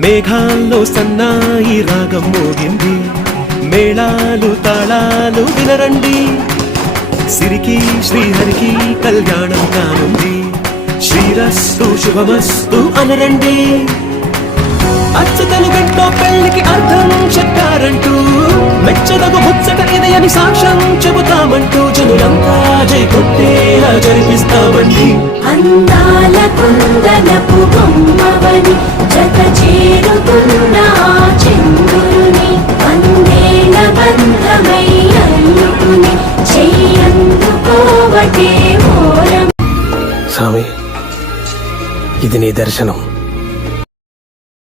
మేఘాల్లో సన్నాయి రాగం మోగింది, మేళాలు తాళాలు వినరండి, సిరికి శ్రీహరికి కళ్యాణం కానుంది, శ్రీరస్తు శుభమస్తు అనరండి. అచ్చతలు గంటో పెళ్లికి అర్థం చెప్పారంటూ, మెచ్చదగు ముచ్చట ఇది అని సాక్ష్యం చెబుతామంటూ, జనులంతా జై కొట్టేలా జరిపిస్తామండి. అందాల కుందనపు బొమ్మవని జత చేరుతున్న చంద్రుని, వందేల బంధమై అల్లుకుని చెయ్యందుకోవటే ఓరం. స్వామి, ఇది నీ దర్శనం.